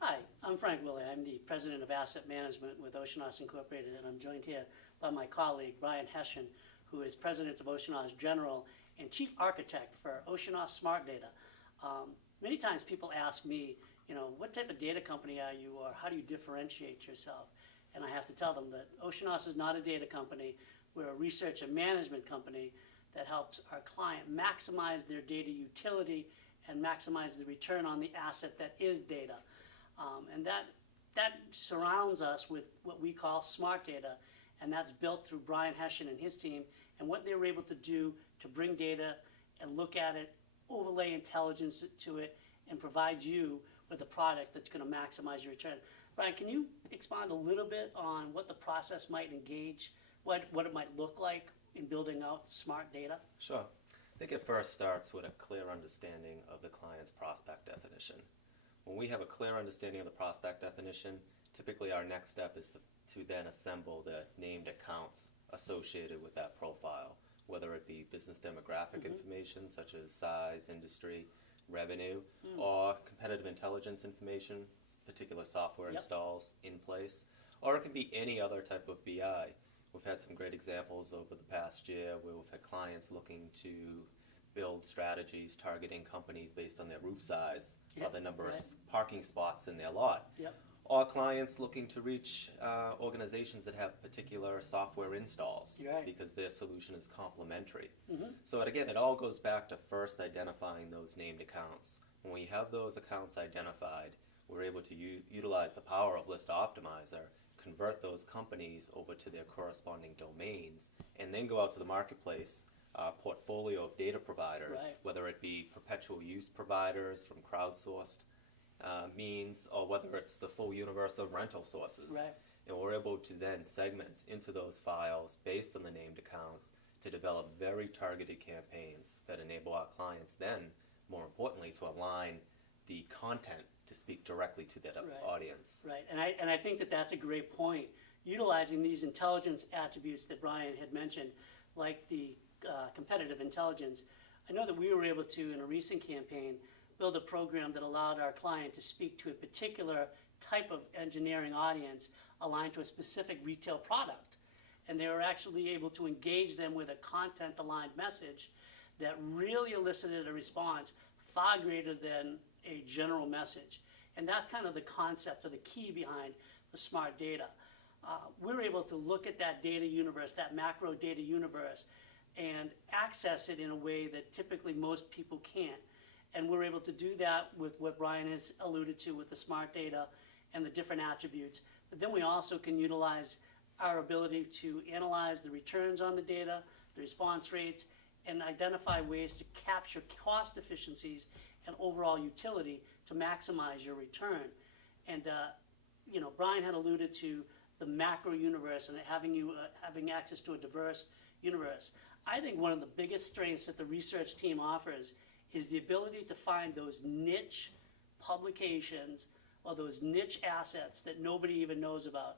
Hi, I'm Frank Willey. I'm the President of Asset Management with Oceanos Incorporated, and I'm joined here by my colleague, Brian Hession, who is President of Oceanos General and Chief Architect for Oceanos Smart Data. Many times people ask me, what type of data company are you, or how do you differentiate yourself? And I have to tell them that Oceanos is not a data company. We're a research and management company that helps our client maximize their data utility and maximize the return on the asset that is data. And that surrounds us with what we call smart data, and that's built through Brian Hession and his team, and what they were able to do to bring data and look at it, overlay intelligence to it, and provide you with a product that's going to maximize your return. Brian, can you expand a little bit on what the process might engage, what it might look like in building out smart data? Sure. I think it first starts with a clear understanding of the client's prospect definition. When we have a clear understanding of the prospect definition, typically our next step is to then assemble the named accounts associated with that profile, whether it be business demographic information such as size, industry, revenue, or competitive intelligence information, particular software installs in place, or it can be any other type of BI. We've had some great examples over the past year where we've had clients looking to build strategies targeting companies based on their roof size or the number of parking spots in their lot. Or clients looking to reach organizations that have particular software installs because their solution is complementary. So again, it all goes back to first identifying those named accounts. When we have those accounts identified, we're able to utilize the power of List Optimizer, convert those companies over to their corresponding domains, and then go out to the marketplace portfolio of data providers, whether it be perpetual use providers from crowdsourced means, or whether it's the full universe of rental sources. And we're able to then segment into those files based on the named accounts to develop very targeted campaigns that enable our clients then, more importantly, to align the content to speak directly to that audience. And I think that that's a great point. Utilizing these intelligence attributes that Brian had mentioned, like the competitive intelligence, I know that we were able to, in a recent campaign, build a program that allowed our client to speak to a particular type of engineering audience aligned to a specific retail product. And they were actually able to engage them with a content-aligned message that really elicited a response far greater than a general message. And that's kind of the concept or the key behind the smart data. We're able to look at that data universe, that macro data universe, and access it in a way that typically most people can't. And we're able to do that with what Brian has alluded to with the smart data and the different attributes. But then we also can utilize our ability to analyze the returns on the data, the response rates, and identify ways to capture cost efficiencies and overall utility to maximize your return. And Brian had alluded to the macro universe and having access to a diverse universe. I think one of the biggest strengths that the research team offers is the ability to find those niche publications or those niche assets that nobody even knows about.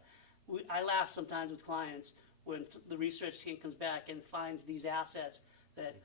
I laugh sometimes with clients when the research team comes back and finds these assets that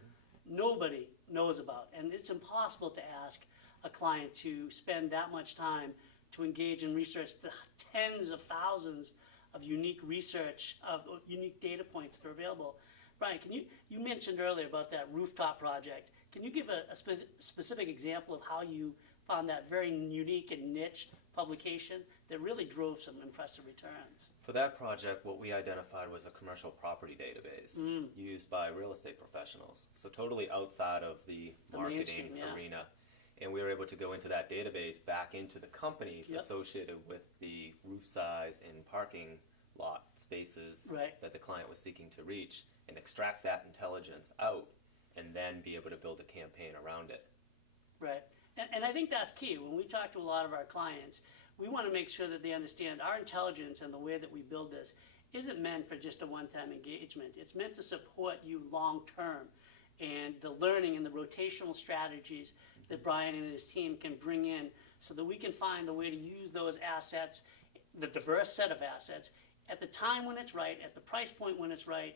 nobody knows about. And it's impossible to ask a client to spend that much time to engage in research, the tens of thousands of unique research, of unique data points that are available. Brian, you mentioned earlier about that rooftop project. Can you give a specific example of how you found that very unique and niche publication that really drove some impressive returns? For that project, what we identified was a commercial property database used by real estate professionals, so totally outside of the marketing arena. And we were able to go into that database, back into the companies associated with the roof size and parking lot spaces that the client was seeking to reach, and extract that intelligence out, and then be able to build a campaign around it. And I think that's key. When we talk to a lot of our clients, we want to make sure that they understand our intelligence and the way that we build this isn't meant for just a one-time engagement. It's meant to support you long-term. And the learning and the rotational strategies that Brian and his team can bring in so that we can find the way to use those assets, the diverse set of assets, at the time when it's right, at the price point when it's right.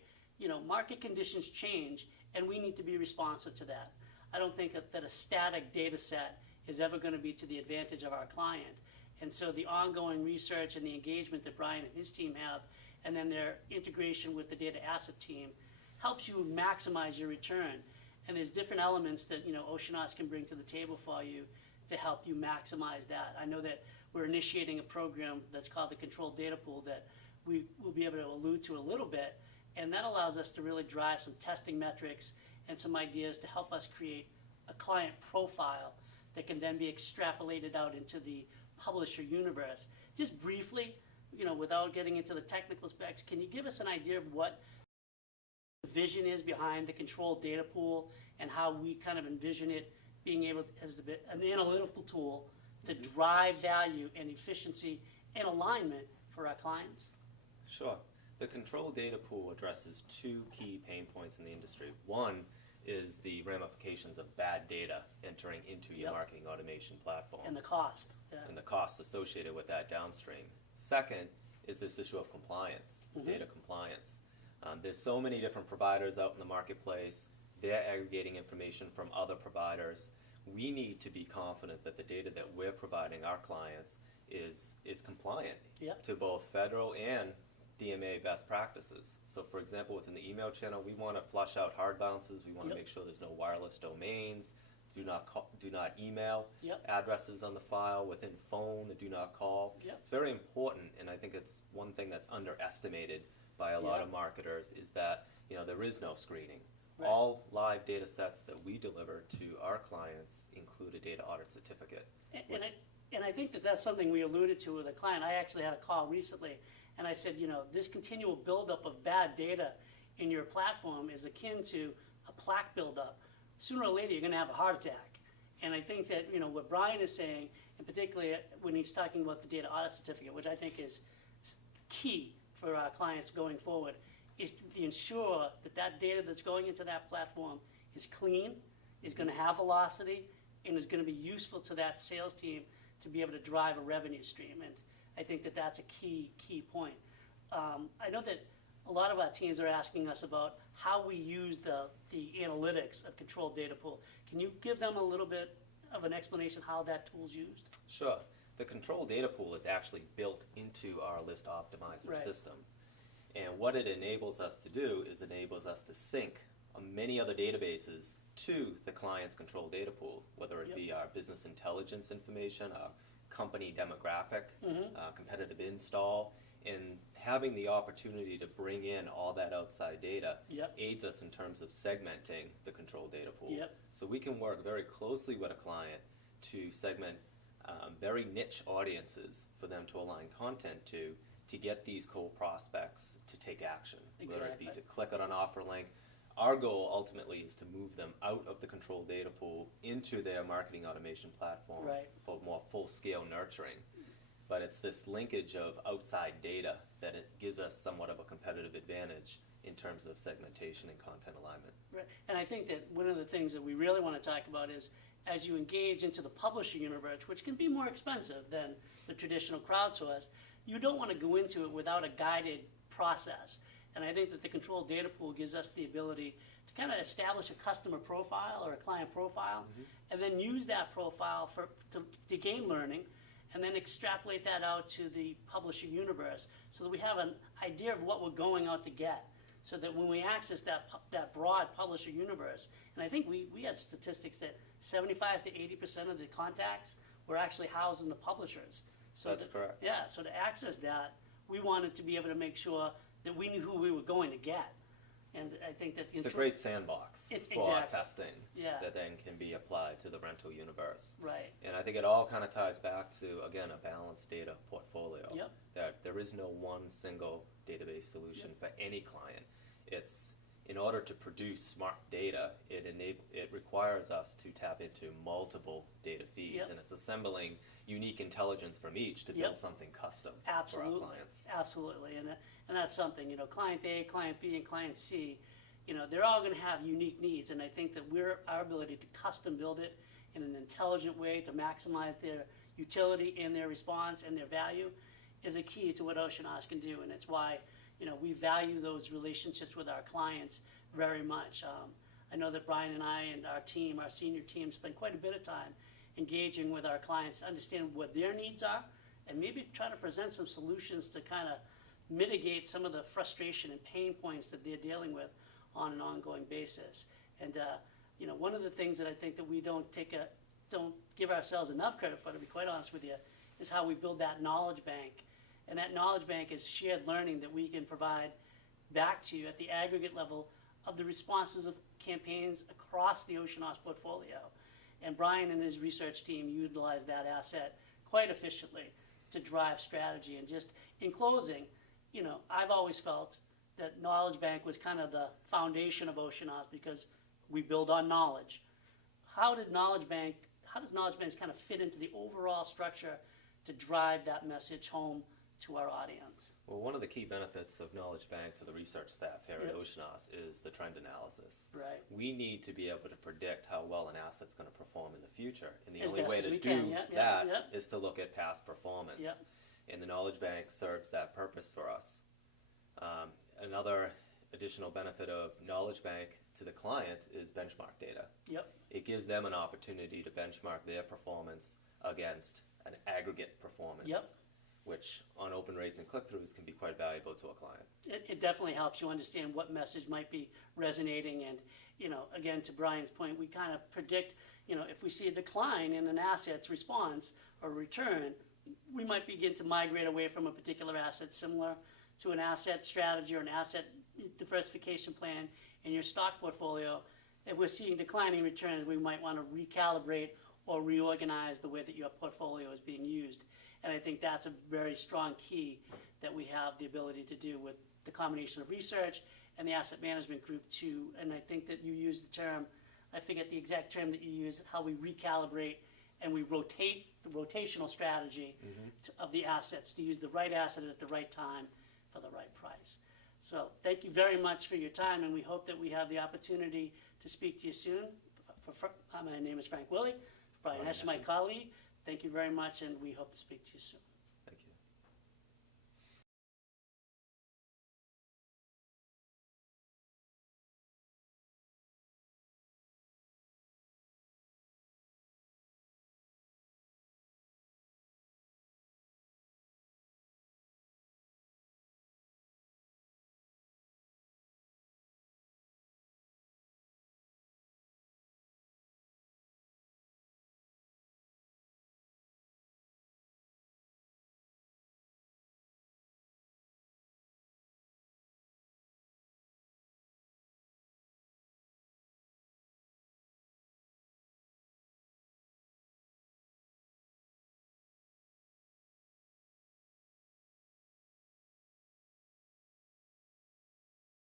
Market conditions change, and we need to be responsive to that. I don't think that a static data set is ever going to be to the advantage of our client. And so the ongoing research and the engagement that Brian and his team have, and then their integration with the data asset team, helps you maximize your return. And there's different elements that, you know, Oceanos can bring to the table for you to help you maximize that. I know that we're initiating a program that's called the Controlled Data Pool that we will be able to allude to a little bit, and that allows us to really drive some testing metrics and some ideas to help us create a client profile that can then be extrapolated out into the publisher universe. Just briefly, you know, without getting into the technical specs, can you give us an idea of what the vision is behind the Controlled Data Pool and how we kind of envision it being able to, as an analytical tool to drive value and efficiency and alignment for our clients? Sure. The Controlled Data Pool addresses two key pain points in the industry. One is the ramifications of bad data entering into your marketing automation platform. And the cost. Yeah. And the costs associated with that downstream. Second is this issue of compliance, data compliance. There's so many different providers out in the marketplace. They're aggregating information from other providers. We need to be confident that the data that we're providing our clients is compliant to both federal and DMA best practices. So for example, within the email channel, we want to flush out hard bounces. We want to make sure there's no wireless domains. Do not email addresses on the file. Within phone, the do not call. It's very important, and I think it's one thing that's underestimated by a lot of marketers is that, you know, there is no screening. All live data sets that we deliver to our clients include a data audit certificate. And I think that that's something we alluded to with a client. I actually had a call recently, and I said, you know, this continual buildup of bad data in your platform is akin to a plaque buildup. Sooner or later, you're going to have a heart attack. And I think that, you know, what Brian is saying, and particularly when he's talking about the data audit certificate, which I think is key for our clients going forward, is to ensure that that data that's going into that platform is clean, is going to have velocity, and is going to be useful to that sales team to be able to drive a revenue stream. And I think that that's a key point. I know that a lot of our teams are asking us about how we use the analytics of Controlled Data Pool. Can you give them a little bit of an explanation how that tool's used? Sure. The Controlled Data Pool is actually built into our List Optimizer system. And what it enables us to do is enables us to sync many other databases to the client's Controlled Data Pool, whether it be our business intelligence information, our company demographic, competitive install, and having the opportunity to bring in all that outside data aids us in terms of segmenting the Controlled Data Pool. So we can work very closely with a client to segment very niche audiences for them to align content to get these cold prospects to take action, whether it be to click on an offer link. Our goal ultimately is to move them out of the Controlled Data Pool into their marketing automation platform for more full-scale nurturing. But it's this linkage of outside data that it gives us somewhat of a competitive advantage in terms of segmentation and content alignment. Right. And I think that one of the things that we really want to talk about is as you engage into the publisher universe, which can be more expensive than the traditional crowdsource, you don't want to go into it without a guided process. And I think that the Controlled Data Pool gives us the ability to kind of establish a customer profile or a client profile, and then use that profile to gain learning, and then extrapolate that out to the publisher universe so that we have an idea of what we're going out to get. So that when we access that broad publisher universe, and I think we had statistics that 75 to 80% of the contacts were actually housed in the publishers. So That's correct. Yeah, so to access that, we wanted to be able to make sure that we knew who we were going to get. And I think that it's a great sandbox for testing that then can be applied to the rental universe. Right. And I think it all kind of ties back to, again, a balanced data portfolio. That there is no one single database solution for any client. It's in order to produce smart data, it requires us to tap into multiple data feeds, and it's assembling unique intelligence from each to build something custom for our clients. Absolutely, and that's something, you know, client A, client B, and client C, you know, they're all going to have unique needs, and I think that our ability to custom build it in an intelligent way to maximize their utility and their response and their value is a key to what Oceanos can do, and it's why, you know, we value those relationships with our clients very much. I know that Brian and I and our team, our senior team, spend quite a bit of time engaging with our clients to understand what their needs are and maybe try to present some solutions to kind of mitigate some of the frustration and pain points that they're dealing with on an ongoing basis. And one of the things that I think that we don't give ourselves enough credit for, to be quite honest with you, is how we build that knowledge bank. And that knowledge bank is shared learning that we can provide back to you at the aggregate level of the responses of campaigns across the Oceanos portfolio. And Brian and his research team utilize that asset quite efficiently to drive strategy. And just in closing, I've always felt that knowledge bank was kind of the foundation of Oceanos because we build on knowledge. How does knowledge banks kind of fit into the overall structure to drive that message home to our audience? Well, one of the key benefits of Knowledge Bank to the research staff here Yep. at Oceanos is the trend analysis. Right. We need to be able to predict how well an asset's going to perform in the future, and the As only best way as to we do can. Yep, that yep. is to look at past performance. Yep. And the Knowledge Bank serves that purpose for us. Another additional benefit of Knowledge Bank to the client is benchmark data. Yep. It gives them an opportunity to benchmark their performance against an aggregate performance, Yep. which on open rates and click-throughs can be quite valuable to a client. It definitely helps you understand what message might be resonating. And, again, to Brian's point, we kind of predict, if we see a decline in an asset's response or return, we might begin to migrate away from a particular asset, similar to an asset strategy or an asset diversification plan in your stock portfolio. If we're seeing declining returns, we might want to recalibrate or reorganize the way that your portfolio is being used. And I think that's a very strong key that we have the ability to do with the combination of research and the asset management group too. And I think that you use the term, I forget the exact term that you use, how we recalibrate and we rotate the rotational strategy of the assets to use the right asset at the right time for the right price. So thank you very much for your time, and we hope that we have the opportunity to speak to you soon. My name is Frank Willey. Brian Hession, my colleague. Thank you very much, and we hope to speak to you soon.